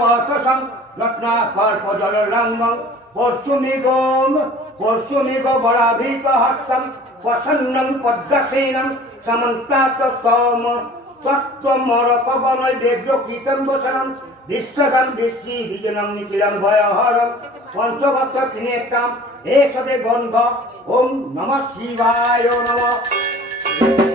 বতসং রত্নাকল্পজলরঙ্গং পরশুমেঘ বরাভীত হস্তম প্রসন্নং পদ্মসেনং সমন্তাতস্তম তত্ত্বমরকবনয় দেব্যকীতং বসনং বিশ্বগং বৃষ্টি বিজনং নিখিলং ভয়হরং পঞ্চভক্ত ত্রিনেত্রাম এ সদে গন্ধ ওম নমঃ শিবায় নমঃ।